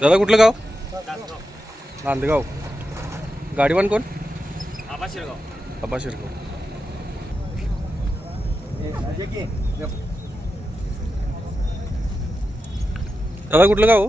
दादा कुठलं गाव? नांदगाव. गाडीवान कोण? आबा शिरगाव. दादा कुठलं गाव?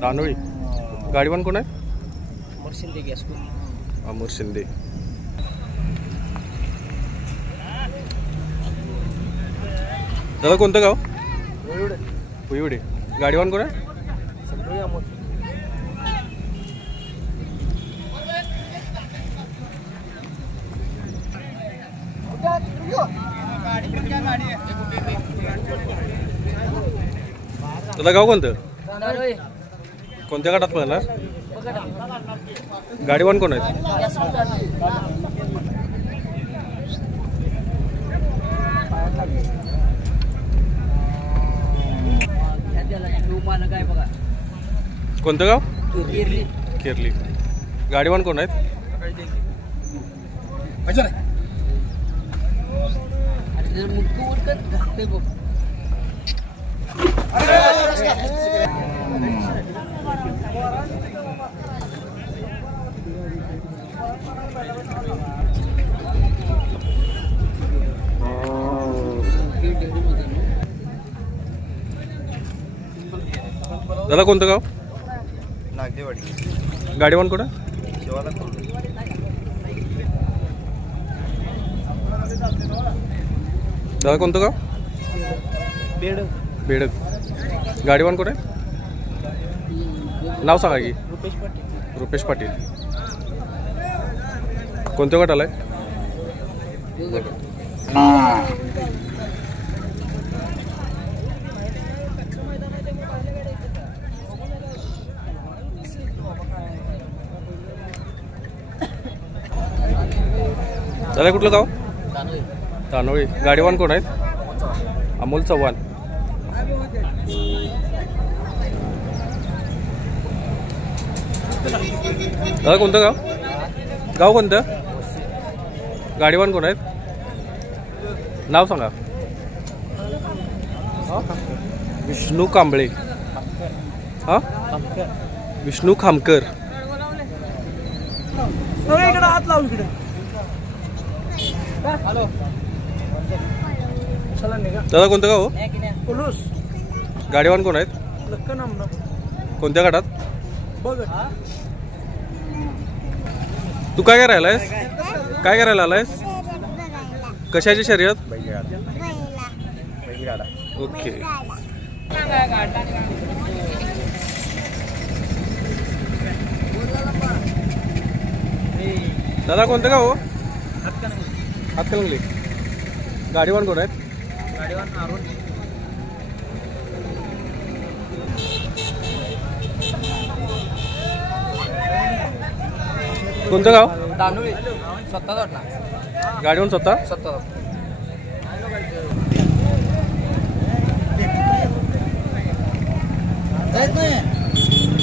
दानोळी. गाडीवान कोण आहे? अमोर शिंदे. दादा कोणतं गाव? उईवडे. गाडीवान कोण आहे? दादा गाव कोणतं? कोणत्या गटात पळणार? गाडीवान कोण आहेत? कोणतं गाव? केरली. गाडीवान कोण आहेत? दादा कोणतं गाव? नागदेवाडी. गाडीवान कोण आहे? दादा कोणतं गाव? बेडक. गाडीवान कोण आहे? नाव सांगा की. रुपेश पाटील. कोणत्या गटाला आहे? दादा कुठलं गाव? तानोळी. गाडीवान कोण आहेत? अमोल चव्हाण. दादा कोणतं गाव? गाव कोणतं? गाडीवान कोण आहेत? नाव सांगा. विष्णू कांबळे. हा, विष्णू खामकर. दादा कोणतं गाव? गाडीवान कोण आहेत? कोणत्या गटात? तू काय करायला आहेस? काय करायला आलायस? कशाची शर्यत? ओके. दादा कोणतं गाव? हातकणंगले. गाडीवान कोण आहेत? गाडीवान अरुण. कोणतं गाव? दानोळी. स्वतः. गाडीवान स्वतः.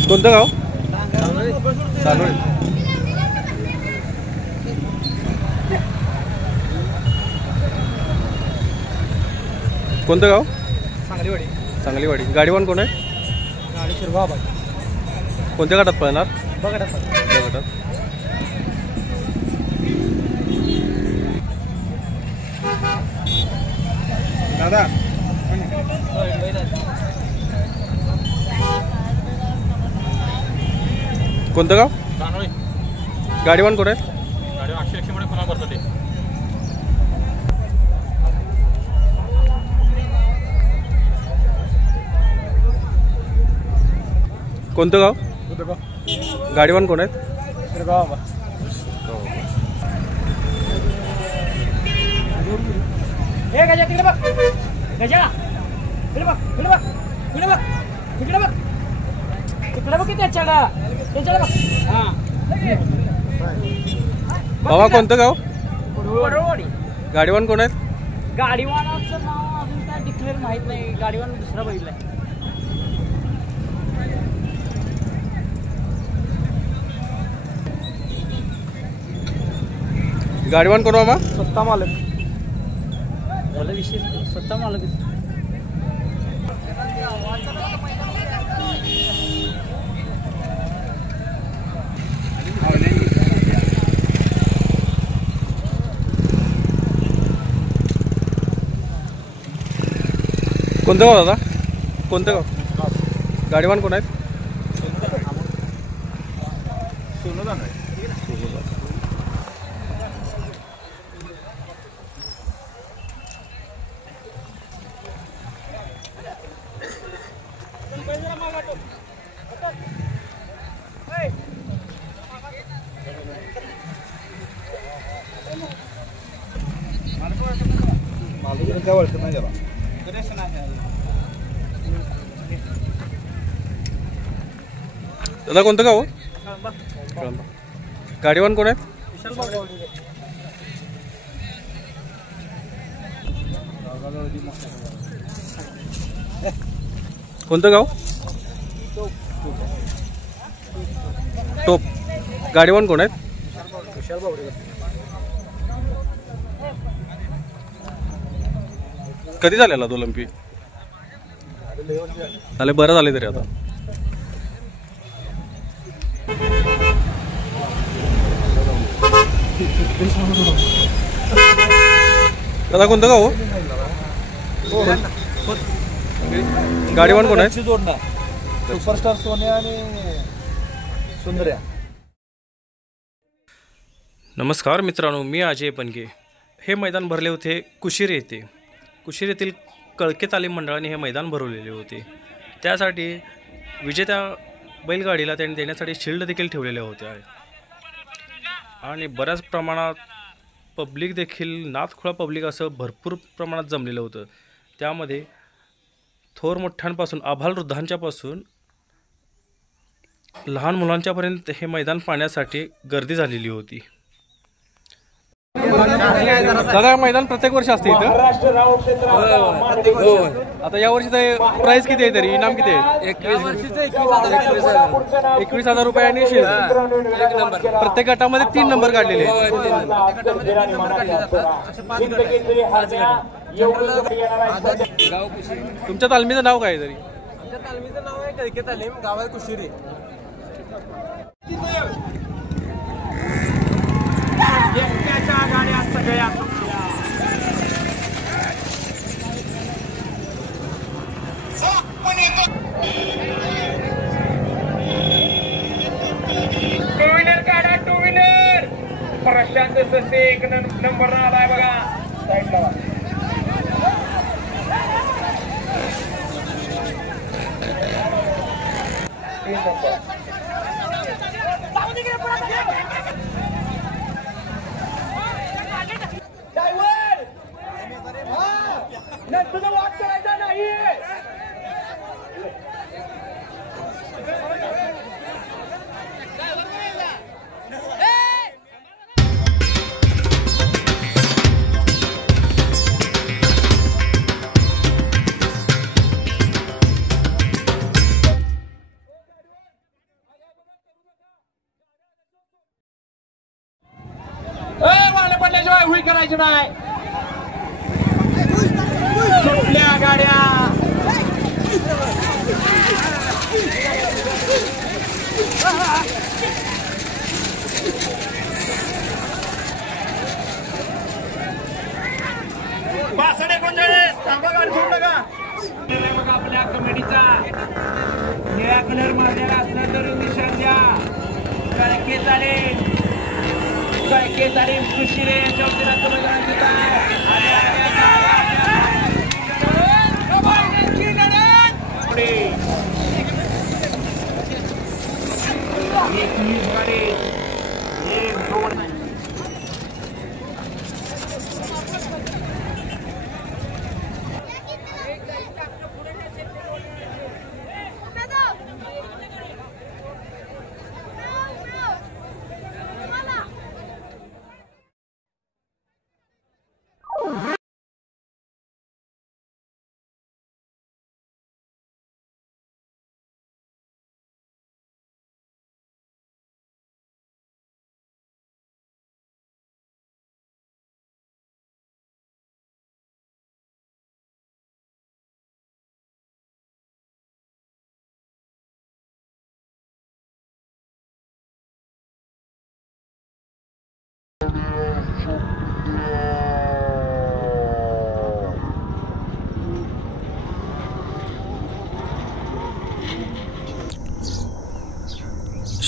कोणतं गाव? दानोळी. कोणतं गाव? सांगलीवाडी. गाडीवान कोण आहे? गाडी शिरगाव. कोणत्या गटात पळणार? गटात. दादा कोणतं गाव? गाडीवान कोण आहे? गाडीवान 800 मध्ये पुन्हा भरतो ते. कोणतं गाव? गाडीवान कोण आहेत? शिरगाव. हे गजा तिकडे बघ. गजा तिकडे बघ. तिकडे बघ. तिकडे बघ किती चढा. त्याच्याला बघ. हां बाबा कोणतं गाव? गाडीवान कोण आहेत? गाडीवानाचं नाव अजून काय क्लिअर माहित नाही, गाडीवर दुसरा बघितलाय. गाडीवान कोण मामा? स्वतः मालक. मला विशेष स्वतः मालक. कोणतं गाव दादा? कोणतं गाव? गाडीवान कोण आहेत? काय ओळखत नाही त्याला. दादा कोणतं गाव? गाडीवान कोण आहेत? कोणतं गाव? टोप. गाडीवान कोण आहेत? कधी झालेला तो लंपी? झाले बरं झाले तरी आता. दादा कोणतं गाव? गाडीवान कोण आहेत? जोडणार सुपरस्टार सोन्या आणि सुंदर्या. नमस्कार मित्रांनो, मी अजय पनगे. हे मैदान भरले होते कुशीर येथे. कुशीर येथील कळके तालीम मंडळाने हे मैदान भरवलेले होते. त्यासाठी विजेत्या बैलगाडीला त्यांनी देण्यासाठी शिल्ड देखील ठेवलेले होते आणि बऱ्याच प्रमाणात पब्लिक देखील, नाथखोळा पब्लिक असं भरपूर प्रमाणात जमलेलं होतं. त्यामध्ये थोर मोठ्यांपासून आभाल वृद्धांच्यापासून लहान मुलांच्यापर्यंत हे मैदान पाहण्यासाठी गर्दी झालेली होती. दादा मैदान प्रत्येक वर्षी असते इथं? आता या वर्षीचं प्राइस किती आहे, तरी इनाम किती आहे? 21,000 रुपये आणि प्रत्येक गटामध्ये 3 नंबर काढलेले. तुमच्या तालमीचं नाव काय तरी? आमच्या तालमीचं नाव आहे कळके तालीम, गाव आहे कुशिरी. गाड्या सगळ्या टू व्हीलर काढा, टू व्हीलर. प्रशांत ससे 1 नंबर आलाय बघा. साईडला तुझं वाट करायचा नाही. वाले पडल्याशिवाय हुई करायची नाही. सुटल्या गाड्या. बासडे गोंधळेस थांबा, गाडी सोडू नका. बघा आपल्या कमिटीचा निळ्या कलर मारलेला असला तर निशाण द्या. कळके तालीम, कळके तालीम कुशिरे यांच्या वतीनं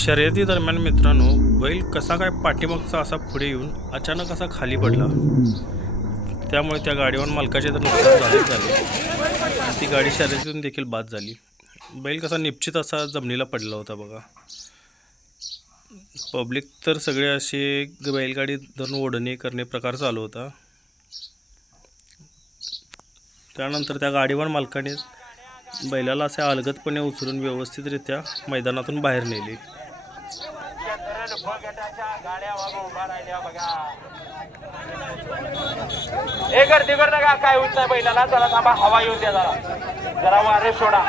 शर्यती दरम्यान मित्रांनो बैल कसा काय पाठीमागचा असा पुढे येऊन अचानक असा खाली पडला, त्यामुळे त्या गाडीवर मालकाचे तर नुकसान झाले आणि ती गाडी शर्यतीतून देखील बाद झाली। बैल कसा निश्चित असा जमिनीला पडला होता बघा। पब्लिक तर सगळे असे बैलगाडी धरून ओढणे करणे प्रकार चालू होता। त्यानंतर त्या गाडीवर मालकाने बैलाला असे अलगदपणे उचलून व्यवस्थितरित्या मैदानातून बाहेर नेले। हे गर्दी कर नका, काय होत नाही बैलाला, जरा थांबा, हवा येऊन द्या, जरा वारे सोडा।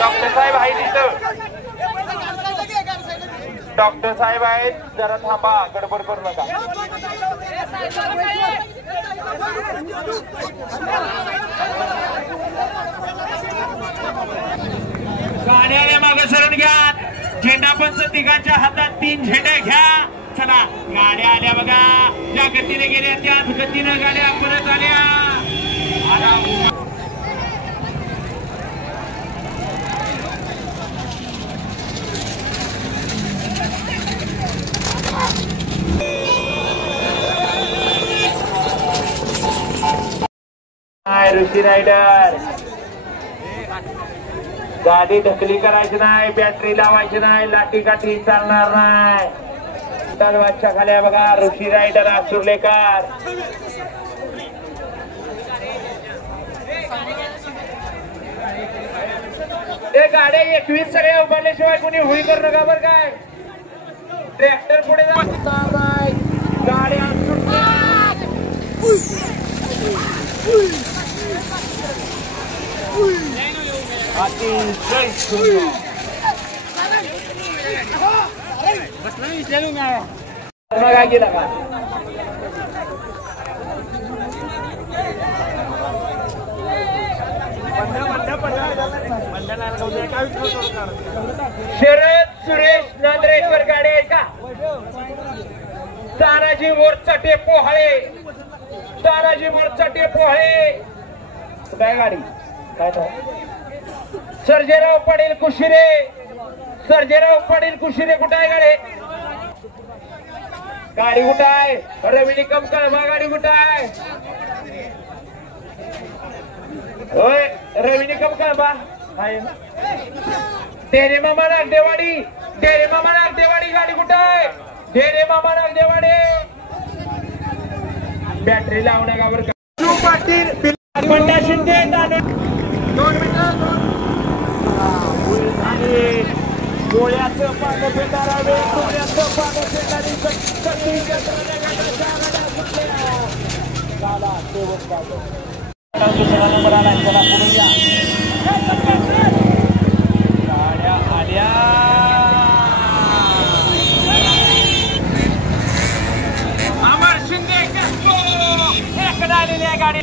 डॉक्टर साहेब आहे तिथं, डॉक्टर साहेब आहेत, जरा थांबा, गडबड करू नका। गाड्याने मागे सरून घ्या, झेंडा पंच तिघांच्या हातात 3 झेंडे घ्या। चला, गाड्या आल्या बघा, ज्या गतीने गेल्या त्याच गतीने गाड्या परत आल्या। ऋषी रायडर, गाडी ढकली करायची नाही, बॅटरी लावायची नाही, लाठी काठी चालणार नाही। तलवारच्या खाली बघा ऋषी रायडर आसुर्लेकर। हे गाड्या 21 सगळ्या उभारल्याशिवाय कोणी होई करू नका बरं काय। ट्रॅक्टर पुढे गाड्या गेला का शरद सुरेश नांद्रेश्वर गाडी आहे का? तानाजी मोरचटे पोहाळे, तानाजी मोरचटे पोहाळे काय गाडी काय सर्जेराव पाटील कुशिरे, सर्जेराव पाटील कुशिरे कुठं आहे गाडी? गाडी कुठं आहे? रवी निकम कळंबा गाडी कुठं आहे? होय रवी निकम कळंबा आहे ना? डेरे मामा नागदेवाडी, डेरे मामा नागदेवाडी गाडी कुठं आहे? डेरे मामा नागदेवाडी बॅटरी लावण्या का बरं का? पाटील बंडा शिंदे 2 मिनिटं गोळ्याचं पानं फेटारावे, गोळ्याचं पानं फेटारी दुसरा नंबर आला, चला पुढे या। गाड्या आल्या, अमर शिंदे इकडे आलेली आहे गाडी।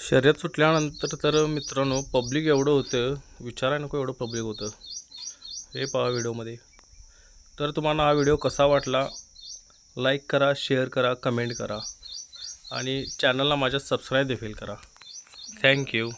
शर्यत सुटल्यानंतर तर मित्रांनो पब्लिक एवढं होतं, विचारायला नको एवढं पब्लिक होतं। हे पहा व्हिडिओमध्ये। तर तुम्हाला हा व्हिडिओ कसा वाटला लाईक करा, शेअर करा, कमेंट करा आणि चॅनलला माझ्या सबस्क्राईब देखील करा। थँक्यू।